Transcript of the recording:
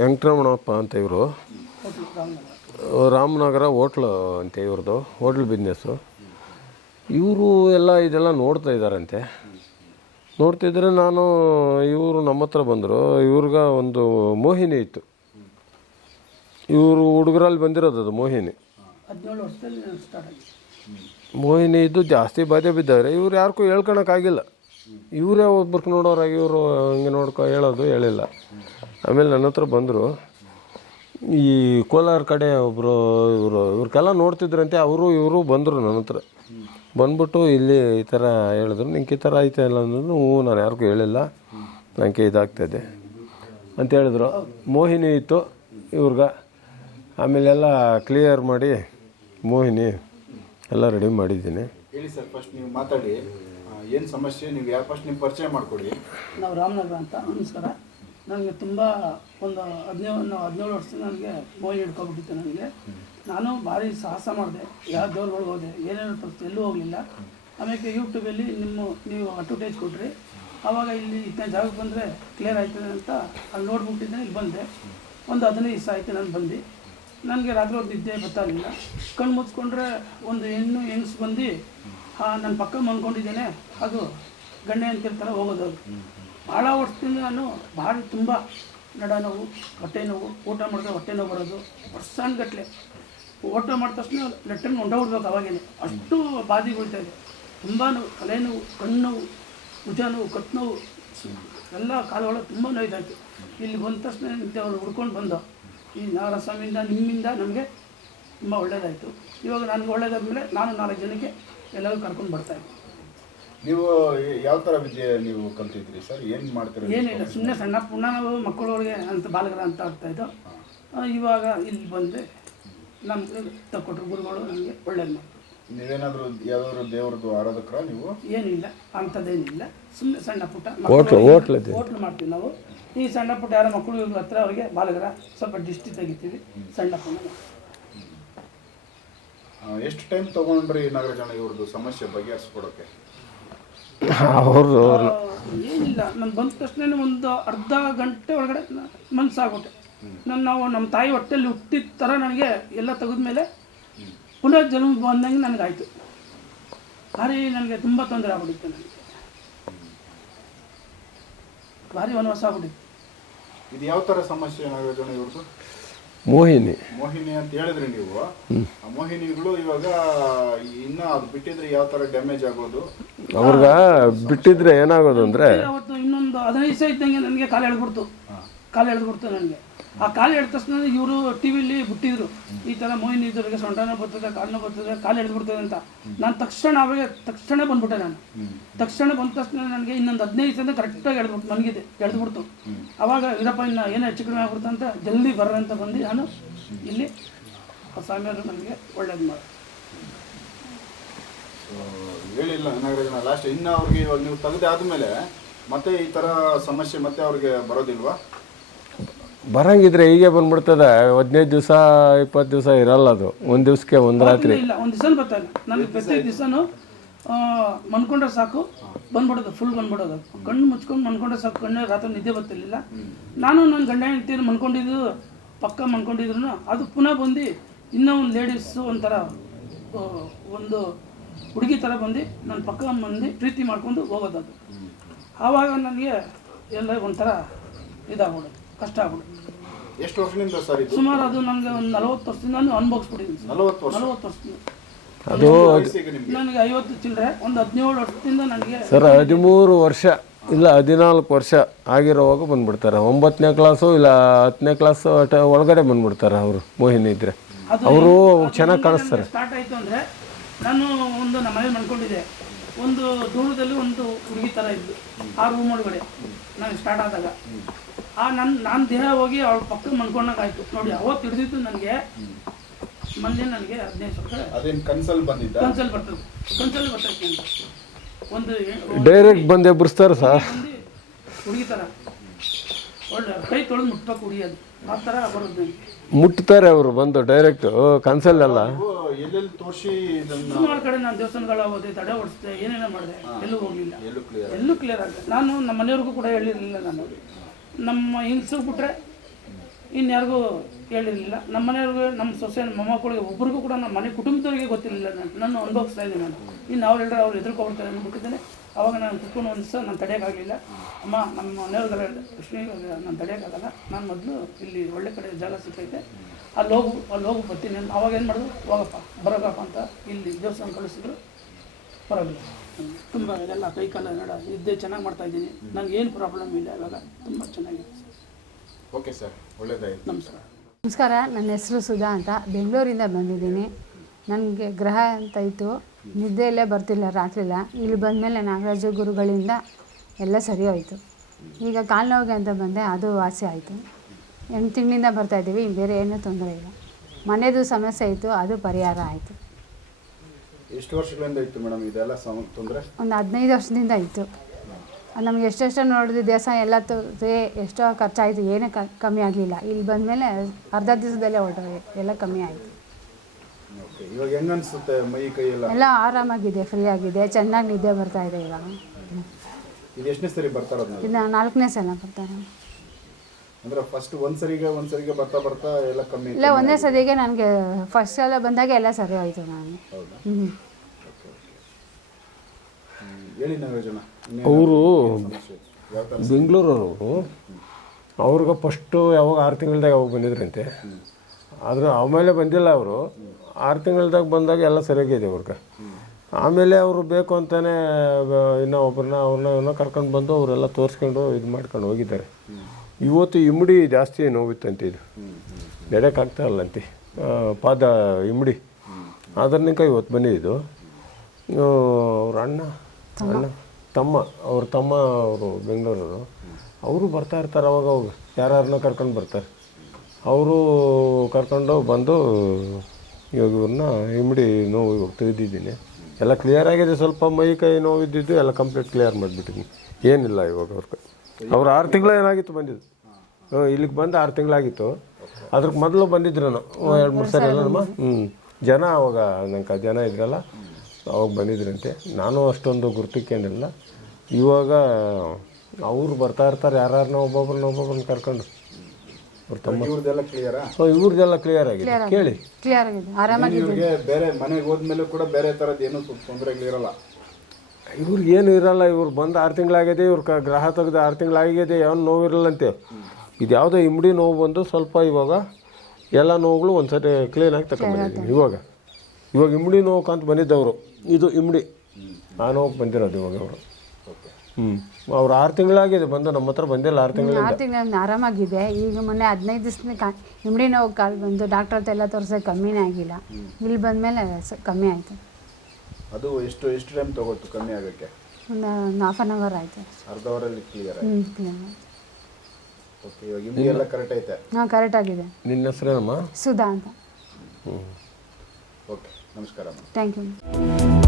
ವೆಂಕಟರಮಣಪ್ಪ ಅಂತ ಇವರು. ರಾಮನಗರ ಹೋಟ್ಲು ಅಂತ ಇವ್ರದ್ದು ಹೋಟ್ಲ್ ಬಿಸ್ನೆಸ್ಸು ಇವರು ಎಲ್ಲ ಇದೆಲ್ಲ ನೋಡ್ತಾ ಇದ್ದಾರಂತೆ. ನೋಡ್ತಿದ್ರೆ ನಾನು ಇವರು ನಮ್ಮ ಹತ್ರ ಬಂದರು. ಇವ್ರಿಗೆ ಒಂದು ಮೋಹಿನಿ ಇತ್ತು. ಇವರು ಹುಡುಗರಲ್ಲಿ ಬಂದಿರೋದು ಅದು ಮೋಹಿನಿ. ಮೋಹಿನಿ ಇದ್ದು ಜಾಸ್ತಿ ಬಾಧೆ ಬಿದ್ದಾರೆ ಇವ್ರು ಯಾರಿಗೂ ಹೇಳ್ಕೊಳಕ್ಕಾಗಿಲ್ಲ. ಇವರೇ ಒಬ್ಬರು ನೋಡೋರಾಗಿ ಇವರು ಹಂಗೆ ನೋಡ್ಕೊ ಹೇಳೋದು ಹೇಳಿಲ್ಲ. ಆಮೇಲೆ ನನ್ನ ಹತ್ರ ಬಂದರು, ಈ ಕೋಲಾರ ಕಡೆ ಒಬ್ಬರು ಇವರು ಇವ್ರಿಗೆಲ್ಲ ನೋಡ್ತಿದ್ರಂತೆ, ಅವರು ಇವರು ಬಂದರು ನನ್ನ ಹತ್ರ. ಬಂದ್ಬಿಟ್ಟು ಇಲ್ಲಿ ಈ ಥರ ಹೇಳಿದ್ರು, ನಿಂಗೆ ಈ ಥರ ಐತೆ ಇಲ್ಲ ಅಂದ್ರೂ ಹ್ಞೂ, ನಾನು ಯಾರಿಗೂ ಹೇಳಿಲ್ಲ ನನಗೆ ಇದಾಗ್ತಾಯಿದೆ ಅಂತ ಹೇಳಿದ್ರು. ಮೋಹಿನಿ ಇತ್ತು ಇವ್ರಿಗೆ. ಆಮೇಲೆಲ್ಲ ಕ್ಲಿಯರ್ ಮಾಡಿ ಮೋಹಿನಿ ಎಲ್ಲ ರೆಡಿ ಮಾಡಿದ್ದೀನಿ. ಹೇಳಿ ಸರ್ ಫಸ್ಟ್ ನೀವು ಮಾತಾಡಿ. ಏನು ಸಮಸ್ಯೆ, ನೀವು ಯಾವ ಫಸ್ಟ್ ನಿಮ್ಮ ಪರಿಚಯ ಮಾಡಿಕೊಡಿ. ನಾವು ರಾಮನಗರ ಅಂತ, ನಮಸ್ಕಾರ. ನನಗೆ ತುಂಬ ಒಂದು ಹದಿನೇಳು ಹದಿನೇಳು ವರ್ಷದಿಂದ ನನಗೆ ಮೋಹಿ ಹಿಡ್ಕೊಬಿಟ್ಟಿತ್ತು ನನಗೆ ನಾನು ಭಾರಿ ಸಾಹಸ ಮಾಡಿದೆ. ಯಾವ ಒಳಗೆ ಹೋದೆ, ಏನೇನು ಪರಿಸ್ಥಿತಿ ಎಲ್ಲೂ ಹೋಗಲಿಲ್ಲ. ಆಮೇಲೆ ಯೂಟ್ಯೂಬಲ್ಲಿ ನಿಮ್ಮ, ನೀವು ಅಡ್ವರ್ಟೈಸ್ ಕೊಟ್ರಿ. ಆವಾಗ ಇಲ್ಲಿ ಇತ್ತ ಜಾಗಕ್ಕೆ ಬಂದರೆ ಕ್ಲಿಯರ್ ಆಯ್ತದೆ ಅಂತ ಅಲ್ಲಿ ನೋಡ್ಬಿಟ್ಟಿದ್ದೆ ಇಲ್ಲಿ ಬಂದೆ. ಒಂದು ಹದಿನೈದು ದಿವಸ ಆಯಿತು ನಾನು ಬಂದು. ನನಗೆ ರಾತ್ರಿ ಹೊತ್ತು ನಿದ್ದೆ ಗೊತ್ತಾಗಲಿಲ್ಲ ಕಣ್ಣು ಮುಚ್ಕೊಂಡ್ರೆ ಒಂದು ಹೆಣ್ಣು ಹೆಂಗ್ಸು ಬಂದು ನನ್ನ ಪಕ್ಕ ಮನ್ಕೊಂಡಿದ್ದೇನೆ ಅದು ಗಂಡೆ ಅಂತಿರ್ತಾರೆ ಹೋಗೋದು ಭಾಳ ವರ್ಷದಿಂದ ನಾನು ಭಾರಿ ತುಂಬ ನಡ ನೋವು, ಹೊಟ್ಟೆ ನೋವು, ಊಟ ಮಾಡಿದ್ರೆ ಹೊಟ್ಟೆ ನೋವು ಬರೋದು ವರ್ಷಾನ್ಗಟ್ಲೆ ಊಟ ಮಾಡಿದ ತಕ್ಷಣ ಲೆಟ್ರಿನ್ ಹೊಂಡೋಗ್ಬಿಡ್ಬೇಕು ಅವಾಗೇನೆ. ಅಷ್ಟು ಬಾಧೆ ಇದೆ. ತುಂಬ ನೋವು ತಲೆನೋವು ಕಣ್ಣು ನೋವು, ಭುಜ ನೋವು ಕತ್ತು ನೋವು, ಎಲ್ಲ ಕಾಲುಗಳು ತುಂಬ ನೋಯ್ತಾಯಿತು ಇಲ್ಲಿ ಬಂದ ತಕ್ಷಣ ಅವ್ರು ಹುಡ್ಕೊಂಡು ಬಂದ. ಈ ನಾರಸ್ವಾಮಿಯಿಂದ, ನಿಮ್ಮಿಂದ ನಮಗೆ ತುಂಬ ಒಳ್ಳೆಯದಾಯಿತು ಇವಾಗ ನನಗೆ ಒಳ್ಳೇದಾದ್ಮೇಲೆ ನಾನು ನಾಲ್ಕು ಜನಕ್ಕೆ ಎಲ್ಲರೂ ಕರ್ಕೊಂಡು ಬರ್ತಾಯಿದ್ದೆ ನೀವು ಯಾವ ಥರ ವಿದ್ಯೆ ನೀವು ಕಲ್ತಿದ್ರಿ ಸರ್? ಏನು ಮಾಡ್ತೀರಿ ಏನಿಲ್ಲ ಸುಮ್ಮನೆ ಸಣ್ಣ ಪುಣ್ಣ ನಾವು ಮಕ್ಕಳೊಳಗೆ ಅಂತ ಬಾಲಕರ ಅಂತ ಆಗ್ತಾಯಿದ್ದು ಇವಾಗ ಇಲ್ಲಿ ಬಂದರೆ ನಮಗೆ ತಕ್ಕೊಟ್ರು ಗುರುಗಳು ನಮಗೆ ಒಳ್ಳೇದು ಮಾಡ್ತಾರೆ. ನೀವೇನಾದರೂ ಯಾವ್ದಾದ್ರು ದೇವ್ರದ್ದು ಆರಾಧಕರ ನೀವು? ಏನಿಲ್ಲ ಅಂಥದ್ದೇನಿಲ್ಲ ಸುಮ್ಮನೆ ಸಣ್ಣ ಪುಟ್ಟ ಹೋಟ್ಲು ಹೋಟ್ಲ್ ಇದೆ. ಹೋಟ್ಲು ಮಾಡ್ತೀವಿ ನಾವು. ಈ ಸಣ್ಣ ಪುಟ್ಟ ಯಾರೋ ಮಕ್ಕಳು ಇವ್ರ ಹತ್ರ ಅವರಿಗೆ ಬಾಲಕರ ಸ್ವಲ್ಪ ಡಿಸ್ಟಿ ತೆಗಿತೀವಿ ಸಣ್ಣ ಪುಣ್ಣ ಎಷ್ಟು ಟೈಮ್ ತಗೊಂಡ್ರಿ ನಾಗರಾಜನ ಇವ್ರದ್ದು ಸಮಸ್ಯೆ ಬಗೆಹರಿಸ್ಕೊಡೋಕ್ಕೆ ಅವ್ರದ್ದು ಏನಿಲ್ಲ ನಾನು ಬಂದ ತಕ್ಷಣ ಒಂದು ಅರ್ಧ ಗಂಟೆ ಒಳಗಡೆ ಮನಸ್ಸಾಗ್ಬಿಟ್ಟೆ ನಾನು ನಾವು ನಮ್ಮ ತಾಯಿ ಹೊಟ್ಟೆಲಿ ಹುಟ್ಟಿದ ಥರ ನನಗೆ ಎಲ್ಲ ತೆಗೆದ್ಮೇಲೆ ಪುನಃ ಜನ್ಮ ಬಂದಂಗೆ ನನಗಾಯಿತು. ಭಾರಿ ನನಗೆ ತುಂಬ ತೊಂದರೆ ಆಗ್ಬಿಟ್ಟಿತ್ತು ನನಗೆ. ಭಾರಿ ವನವಾಸ ಆಗ್ಬಿಟ್ಟಿತ್ತು. ಇದು ಯಾವ ಥರ ಸಮಸ್ಯೆ ನಾಗರಾಜನ ಇವ್ರದ್ದು ಮೋಹಿನಿ. ಮೋಹಿನಿ ಅಂತ ಹೇಳಿದ್ರಿ ನೀವು. ಆ ಮೋಹಿನಿಗಳು ಇವಾಗ ಇನ್ನ ಅದು ಬಿಟ್ಟಿದ್ರೆ ಯಾವ ತರ ಡ್ಯಾಮೇಜ್ ಆಗೋದು? ಅವ್ರಿಗ ಬಿಟ್ಟಿದ್ರೆ ಏನಾಗೋದು ಅಂದ್ರೆ ಅವತ್ತು ಇನ್ನೊಂದು ಹದಿನೈದು ದಿವಸ ಇದ್ದಂಗೆ ನನಗೆ ಕಾಲು ಎಳೆದ್ಬಿಡ್ತು ಕಾಲು ಎಳೆದ್ಬಿಡ್ತು ನನಗೆ. ಆ ಕಾಲು ಎಳೆದ ತಕ್ಷಣ ಇವರು ಟಿ ವಿಲಿ ಬಿಟ್ಟಿದ್ರು. ಈ ಥರ ಮೋಹಿನಿ ಇದ್ದವ್ರಿಗೆ ಸೊಂಟನ ಬರ್ತದೆ ಕಾಲನ್ನ ಬರ್ತದೆ, ಕಾಲು ಎಳೆದ್ಬಿಡ್ತದೆ ಅಂತ. ನಾನು ತಕ್ಷಣ ಅವಾಗ ತಕ್ಷಣ ಬಂದ್ಬಿಟ್ಟೆ ನಾನು. ತಕ್ಷಣ ಬಂದ ತಕ್ಷಣ ನನಗೆ ಇನ್ನೊಂದು ಹದಿನೈದು ದಿನ ಕರೆಕ್ಟಾಗಿ ಎಳೆದ್ಬಿಟ್ಟು ನನಗಿದೆ ಎಳೆದ್ಬಿಡ್ತು ಅವಾಗ ಇರಪ್ಪ ಇನ್ನು ಏನೋ ಹೆಚ್ಚು ಕಡಿಮೆ ಆಗ್ಬಿಡ್ತು ಅಂತ ಜಲ್ದಿ ಬರ್ರಂತ ಬಂದು ನಾನು ಇಲ್ಲಿ ಆ ನನಗೆ ಒಳ್ಳೇದು ಮಾಡಿ. ಹೇಳಿಲ್ಲ ಲಾಸ್ಟ್ ಇನ್ನು ಅವ್ರಿಗೆ ಇವಾಗ ನೀವು ತೆಗೆದೇ ಆದ್ಮೇಲೆ ಮತ್ತೆ ಈ ಥರ ಸಮಸ್ಯೆ ಮತ್ತೆ ಅವ್ರಿಗೆ ಬರೋದಿಲ್ವಾ? ಬರಂಗಿದ್ರೆ ಹೀಗೆ ಬಂದ್ಬಿಡ್ತದ. ಹದಿನೈದು ದಿವಸ ಇಪ್ಪತ್ತು ದಿವಸ ಇರಲ್ಲ ಅದು. ಒಂದು ದಿವಸಕ್ಕೆ ಒಂದು ರಾತ್ರಿ. ಇಲ್ಲ ಒಂದು ದಿವಸ ಬರ್ತಾನೆ ನನಗೆ ಪ್ರತಿ ದಿವಸನೂ ಮನ್ಕೊಂಡ್ರೆ ಸಾಕು ಬಂದ್ಬಿಡೋದು ಫುಲ್ ಬಂದ್ಬಿಡೋದು. ಕಣ್ಣು ಮುಚ್ಕೊಂಡು ಮನ್ಕೊಂಡ್ರೆ ಸಾಕು ಕಣ್ಣು ರಾತ್ರಿ ನಿದ್ದೆ ಬರ್ತಿರ್ಲಿಲ್ಲ. ನಾನು ನನ್ನ ಗಂಡ ಹೆಂಡತಿಯನ್ನು ಮನ್ಕೊಂಡಿದ್ದು ಪಕ್ಕ ಮನ್ಕೊಂಡಿದ್ರು ಅದು ಪುನಃ ಬಂದು ಇನ್ನೂ ಒಂದು ಲೇಡೀಸು ಒಂಥರ ಒಂದು ಹುಡುಗಿ ಥರ ಬಂದು ನನ್ನ ಪಕ್ಕ ಬಂದು ಪ್ರೀತಿ ಮಾಡ್ಕೊಂಡು ಹೋಗೋದು ಅದು ಆವಾಗ ನನಗೆ ಎಲ್ಲ ಒಂಥರ ಇದಾಗ್ಬಿಡೋದು ಕಷ್ಟ ಆಗ್ಬಿಡುತ್ತೆ. ಎಷ್ಟು ವರ್ಷದಿಂದ ಸರ್ ಇದು? ಸುಮಾರು ಅದು ನನಗೆ ಒಂದು ನಲವತ್ತು ವರ್ಷದಿಂದ ನಾನು ಅನುಭವಿಸ್ಬಿಟ್ಟಿದ್ದೀನಿ ಸರ್. ನಲವತ್ತು ವರ್ಷ. ನಲವತ್ತು ವರ್ಷದಿಂದ. ಅದು ವಯಸ್ಸಿಗೆ ನಿಮ್ಗೆ? ನನಗೆ ಐವತ್ತು ಚಿಲ್ಲರೆ ಒಂದು ಹದಿನೇಳು ವರ್ಷದಿಂದ ನನಗೆ ಸರ್ ಹದಿಮೂರು ವರ್ಷ ಇಲ್ಲ ಹದಿನಾಲ್ಕು ವರ್ಷ ಆಗಿರೋವಾಗ ಬಂದ್ಬಿಡ್ತಾರೆ. ಒಂಬತ್ತನೇ ಕ್ಲಾಸು ಇಲ್ಲ ಹತ್ತನೇ ಕ್ಲಾಸ್ ಒಳಗಡೆ ಬಂದ್ಬಿಡ್ತಾರೆ ಅವರು ಮೋಹಿನಿ ಇದ್ರೆ. ಅದು ಅವರು ಚೆನ್ನಾಗಿ ಕಾಣಿಸ್ತಾರೆ. ಸ್ಟಾರ್ಟ್ ಆಯಿತು ಅಂದರೆ ನಾನು ಒಂದು ನಮ್ಮ ಮನೇಲಿ ಮಾಡ್ಕೊಂಡಿದ್ದೆ ಒಂದು ದೂರದಲ್ಲಿ ಒಂದು ಹುಡುಗಿ ಥರ ಇದ್ದು ಆ ರೂಮ್ ಒಳಗಡೆ. ನನಗೆ ಸ್ಟಾರ್ಟ್ ಆದಾಗ. ಆ ನನ್ನ ನಾನು ದೇಹ ಹೋಗಿ ಅವಳ ಪಕ್ಕ ಮನ್ಕೊಂಡಾಗಾಯ್ತು ನೋಡಿ ಅವತ್ತು ಹಿಡಿದಿತ್ತು ನನಗೆ ಮೊನ್ನೆ ನನಗೆ ಹದಿನೈದು ಸಾವಿರ ಅದೇನು ಕನ್ಸಲ್ ಬಂದಿದ್ದ? ಕನ್ಸಲ್ ಬರ್ತದೆ. ಕನ್ಸಲ್ ಬರ್ತೈತೆ ಅಂತ. ಒಂದು ಡೈರೆಕ್ಟ್ ಬಂದು ಎಬ್ಬರಿಸ್ತಾರೆ ಸರ್ ಕುಡಿತಾರ ಹುಡುಗಿ ಥರ ಒಳ್ಳೆ ಕೈ ತೊಳೆದು ಮುಟ್ಬೇಕು ಅದು. ಆ ಥರ ಬರೋದು ಮುಟ್ತಾರೆ ಅವರು ಬಂದು ಡೈರೆಕ್ಟ್ ಕನ್ಸಲ್ ಅಲ್ಲ? ಎಲ್ಲೆಲ್ಲಿ ತೋರಿಸಿ ಸುಮಾರು ಕಡೆ ನಾನು ದೇವಸ್ಥಾನಗಳ ಹೋದೆ ತಡೆ ಓಡಿಸಿದೆ ಏನೇನೋ ಮಾಡಿದೆ ಎಲ್ಲೂ ಹೋಗಲಿಲ್ಲ. ಎಲ್ಲೂ ಕ್ಲಿಯರ್ ಎಲ್ಲೂ ಕ್ಲಿಯರ್ ಆಗಿದೆ ನಾನು ನಮ್ಮ ಮನೆಯವ್ರಿಗೂ ಕೂಡ ಹೇಳಿರಲಿಲ್ಲ ನಾನು. ನಮ್ಮ ಹಿಂಗ್ಸಿಗೆ ಬಿಟ್ಟರೆ ಇನ್ಯಾರಿಗೂ ಹೇಳಿರಲಿಲ್ಲ. ನಮ್ಮ ಮನೆಯವ್ರಿಗೆ, ನಮ್ಮ ಸೊಸೆ ಮೊಮ್ಮಕ್ಕಳಿಗೆ ಒಬ್ರಿಗೂ ಕೂಡ ನಮ್ಮ ಮನೆ ಕುಟುಂಬದವರಿಗೆ ಗೊತ್ತಿರಲಿಲ್ಲ ನಾನು. ನಾನು ಅನುಭವಿಸ್ತಾ ಇದ್ದೀನಿ ನಾನು. ಇನ್ನು ಅವ್ರು ಹೇಳಿದ್ರೆ ಅವ್ರು ಎದುರ್ಕೊಬಿಡ್ತಾರೆ ಅಂದ್ಬಿಟ್ಟಿದ್ದೇನೆ. ಅವಾಗ ನಾನು ಕುತ್ಕೊಂಡು ಒಂದು ಸಹ ನಾನು ತಡೆಯೋಕ್ಕಾಗಲಿಲ್ಲ ಅಮ್ಮ, ನಮ್ಮ ಹೇಳಿದೆ ಕೃಷ್ಣ ನಾನು ತಡೆಯೋಕ್ಕಾಗಲ್ಲ ನಾನು ಮೊದಲು ಇಲ್ಲಿ ಒಳ್ಳೆ ಕಡೆ ಜಾಗ ಸಿಕ್ಕೈತೆ ಅಲ್ಲಿ ಹೋಗು ಅಲ್ಲಿ ಹೋಗಿ ಬರ್ತೀನಿ. ಅವಾಗ ಏನು ಮಾಡಿದ್ರು, ಹೋಗಪ್ಪ, ಬರೋಗಪ್ಪ ಅಂತ ಇಲ್ಲಿ ದೇವಸ್ಥಾನ ಕಳಿಸಿದ್ರು. ಪರವಾಗಿಲ್ಲ. ತುಂಬ ಇದೆಲ್ಲ ಕೈ ಕಾಲ ನಡ ನಿದ್ದೆ ಚೆನ್ನಾಗಿ ಮಾಡ್ತಾ ಇದ್ದೀನಿ. ನನಗೆ ಏನು ಪ್ರಾಬ್ಲಮ್ ಇಲ್ಲ ಇವಾಗ ತುಂಬ ಚೆನ್ನಾಗಿದೆ ಓಕೆ ಸರ್ ಒಳ್ಳೆಯದಾಯ್ತು ನಮಸ್ಕಾರ. ನಮಸ್ಕಾರ ನನ್ನ ಹೆಸರು ಸುಧಾ ಅಂತ ಬೆಂಗಳೂರಿಂದ ಬಂದಿದ್ದೀನಿ. ನನಗೆ ಗ್ರಹ ಅಂತ ಇತ್ತು. ನಿದ್ದೆಯಲ್ಲೇ ಬರ್ತಿಲ್ಲ ರಾತ್ರಿಲ್ಲ. ಇಲ್ಲಿ ಬಂದಮೇಲೆ ನಾಗರಾಜ ಗುರುಗಳಿಂದ ಎಲ್ಲ ಸರಿ ಹೋಯಿತು. ಈಗ ಕಾಲು ನೋವಿಗೆ ಅಂತ ಬಂದೆ ಅದು ವಾಸಿ ಆಯಿತು. ಎಂಟು ತಿಂಗಳಿಂದ ಬರ್ತಾಯಿದ್ದೀವಿ ಬೇರೆ ಏನೂ ತೊಂದರೆ ಇಲ್ಲ. ಮನೆಯದು ಸಮಸ್ಯೆ ಇತ್ತು ಅದು ಪರಿಹಾರ ಆಯಿತು. ಎಷ್ಟು ವರ್ಷಗಳಿಂದ ಇತ್ತು ಮೇಡಮ್ ಇದೆಲ್ಲ ಸಮ ತೊಂದರೆ? ಒಂದು ಹದಿನೈದು ವರ್ಷದಿಂದ ಇತ್ತು. ನಮ್ಗೆ ಎಷ್ಟೆಷ್ಟೋ ನೋಡಿದ್ವಿ ದೇವಸ್ಥಾನ ಎಲ್ಲ ತೋರಿಸಿ ಎಷ್ಟೋ ಖರ್ಚಾಯಿತು ಏನೇ ಕ ಕಮ್ಮಿ ಆಗಲಿಲ್ಲ. ಇಲ್ಲಿ ಬಂದಮೇಲೆ ಅರ್ಧ ದಿವಸದಲ್ಲೇ ಹೊರಟೋಗಿ ಎಲ್ಲ ಕಮ್ಮಿ ಆಯಿತು. ಓಕೆ ಇವಾಗ ಹೆಂಗ್ ಅನ್ಸುತ್ತೆ ಮೈ ಕೈ ಎಲ್ಲ? ಎಲ್ಲ ಆರಾಮಾಗಿದೆ ಫ್ರೀ ಆಗಿದೆ ಚೆನ್ನಾಗಿ ನಿದ್ದೆ ಬರ್ತಾ ಇದೆ ಇವಾಗ. ಇದು ಎಷ್ಟನೇ ಸರಿ ಬರ್ತಾ ಇರೋದು ನಾವು ಇದು ನಾಲ್ಕನೇ ಸಲ ಬರ್ತಾರೆ ಅಂದ್ರೆ ಫಸ್ಟ್ ಒಂದ್ ಸರಿಗೆ ಒಂದ್ ಸರಿಗೆ ಬರ್ತಾ ಬರ್ತಾ ಎಲ್ಲ ಕಮ್ಮಿ ಇಲ್ಲ ಒಂದೇ ಸರಿಗೆ ನನಗೆ ಫಸ್ಟ್ ಸಲ ಬಂದಾಗ ಎಲ್ಲ ಸರಿ ಹೋಯ್ತು ನಾನು. ಹ್ಞೂ. ಹೇಳಿ ನಾಗರಾಜಣ್ಣ ಅವರು ಬೆಂಗಳೂರವರು. ಅವ್ರಿಗೆ ಫಸ್ಟು ಯಾವಾಗ ಆರು ತಿಂಗಳದಾಗ ಯಾವಾಗ ಬಂದಿದ್ರಂತೆ? ಆದರೆ ಆಮೇಲೆ ಬಂದಿಲ್ಲ ಅವರು. ಆರು ತಿಂಗಳದಾಗ ಬಂದಾಗ ಎಲ್ಲ ಸರಿಯಾಗಿದೆ ಅವ್ರಿಗೆ. ಆಮೇಲೆ ಅವರು ಬೇಕು ಅಂತಲೇ ಇನ್ನೂ ಒಬ್ಬರನ್ನ ಅವ್ರನ್ನ ಇವ್ರನ್ನ ಕರ್ಕೊಂಡು ಬಂದು ಅವರೆಲ್ಲ ತೋರಿಸ್ಕೊಂಡು ಇದು ಮಾಡ್ಕೊಂಡು ಹೋಗಿದ್ದಾರೆ. ಇವತ್ತು ಇಮ್ಮಡಿ ಜಾಸ್ತಿ ನೋವಿತ್ತಂತೆ ಇದು. ನಡೆಯೋಕ್ಕಾಗ್ತಾ ಇಲ್ಲಂತೆ. ಪಾದ ಇಮ್ಮಡಿ. ಆದ್ರನಿಕ ಇವತ್ತು ಬಂದಿದ್ದು ಅವ್ರ ಅಣ್ಣ ಅಣ್ಣ ತಮ್ಮ. ಅವ್ರ ತಮ್ಮ ಅವರು ಬೆಂಗಳೂರವರು. ಅವರು ಬರ್ತಾ ಇರ್ತಾರೆ ಅವಾಗ ಅವಾಗ. ಯಾರನ್ನ ಕರ್ಕೊಂಡು ಬರ್ತಾರೆ. ಅವರು ಕರ್ಕೊಂಡು ಬಂದು ಇವಾಗ ಇವ್ರನ್ನ ಇಮ್ಮಡಿ ನೋವು ಇವಾಗ ತೆಗೆದಿದ್ದೀನಿ ಎಲ್ಲ ಕ್ಲಿಯರ್ ಆಗಿದೆ. ಸ್ವಲ್ಪ ಮೈ ಕೈ ನೋವಿದ್ದಿದ್ದು ಎಲ್ಲ ಕಂಪ್ಲೀಟ್ ಕ್ಲಿಯರ್ ಮಾಡಿಬಿಟ್ಟಿದ್ದೀನಿ. ಏನಿಲ್ಲ ಇವಾಗ ಅವ್ರಿಗೆ ಅವ್ರು ಆರು ತಿಂಗಳ ಏನಾಗಿತ್ತು ಬಂದಿದ್ದು? ಹ್ಞೂ ಇಲ್ಲಿಗೆ ಬಂದು ಆರು ತಿಂಗಳಾಗಿತ್ತು. ಅದ್ರಕ್ಕೆ ಮೊದಲು ಬಂದಿದ್ರು ಎರಡು ಮೂರು ಸರಿ ಎಲ್ಲ ಹ್ಞೂ ಜನ ಅವಾಗ ನಂಗೆ ಜನ ಇದ್ರಲ್ಲ ಅವಾಗ ಬಂದಿದ್ರಂತೆ. ನಾನು ಅಷ್ಟೊಂದು ಗುರುತಿಕೇನಿಲ್ಲ ಇವಾಗ ಅವ್ರು ಬರ್ತಾ ಇರ್ತಾರೆ ಯಾರ್ಯಾರನ್ನ ಒಬ್ಬೊಬ್ರನ್ನ ಒಬ್ಬೊಬ್ರನ್ನ ಕರ್ಕೊಂಡು. ಅವ್ರ ತಮ್ಮ ಇವ್ರದ್ದೆಲ್ಲ ಕ್ಲಿಯರಾ ಸೊ ಇವ್ರದ್ದೆಲ್ಲ ಕ್ಲಿಯರ್ ಆಗಿದೆ. ಕೇಳಿ. ಕ್ಲಿಯರ್ ಆಗಿದೆ. ಬೇರೆ ಮನೆಗೆ ಹೋದ್ಮೇಲೆ ಕೂಡ ಬೇರೆ ಥರದ್ದು ಏನು ತೊಂದರೆಗಳಿರಲ್ಲ. ಇವ್ರಿಗೆ ಏನು ಇರಲ್ಲ ಇವ್ರು ಬಂದು ಆರು ತಿಂಗಳಾಗಿದೆ ಇವ್ರ ಕ ಗ್ರಹ ತೆಗೆದು ಆರು ತಿಂಗಳಾಗಿದೆ ಯಾವ ನೋವಿರಲ್ಲಂತೆ. ಇದು ಯಾವುದೋ ಇಮ್ಡಿ ನೋವು ಬಂದು ಸ್ವಲ್ಪ ಇವಾಗ ಎಲ್ಲ ನೋವುಗಳು ಒಂದ್ಸರಿ ಆಗಿ ತಗೊಂಡ್ಬಂದಿದ್ದೀನಿ ಇವಾಗ. ಇವಾಗ ಇಮ್ಡಿ ನೋವು ಅಂತ ಬಂದಿದ್ದವರು. ಇದು ಇಮ್ಡಿ. ಆ ನೋವು ಬಂದಿರೋದು ಇವಾಗ ಅವರು ಹ್ಞೂ ಅವ್ರು ಆರು ತಿಂಗಳಾಗಿದೆ ಬಂದು ನಮ್ಮ ಹತ್ರ ಬಂದಿಲ್ಲ ಆರು ತಿಂಗಳು ಆರು ತಿಂಗಳು ಆರಾಮಾಗಿದೆ. ಈಗ ಮೊನ್ನೆ ಹದಿನೈದು ದಿವಸ ಇಮ್ಡಿ ನೋವು ಕಾಲು ಬಂದು ಡಾಕ್ಟರ್ ಹತ್ರ ಎಲ್ಲ ತೋರಿಸೋಕೆ ಕಮ್ಮಿನೇ ಆಗಿಲ್ಲ. ಇಲ್ಲಿ ಬಂದಮೇಲೆ ಕಮ್ಮಿ ಆಯಿತು. ಅದು ಎಷ್ಟು ಎಷ್ಟು ಟೈಮ್ ತಗೋತು ಕಮ್ಮಿ ಆಗಕ್ಕೆ? ಒಂದು ಹಾಫ್ ಆನ್ ಅವರ್ ಆಯಿತು. ಅರ್ಧ ಅವರಲ್ಲಿ ಕ್ಲಿಯರ್ ಹ್ಞೂ ಕ್ಲಿಯರ್ ಓಕೆ ಇವಾಗ ನಿಮಗೆ ಎಲ್ಲ ಕರೆಕ್ಟ್ ಐತೆ? ಹಾಂ ಕರೆಕ್ಟ್ ಆಗಿದೆ. ನಿನ್ನ ಹೆಸರೇನಮ್ಮ? ಸುಧಾ ಅಂತ. ಹ್ಞೂ ಓಕೆ ನಮಸ್ಕಾರ ಅಮ್ಮ. Thank you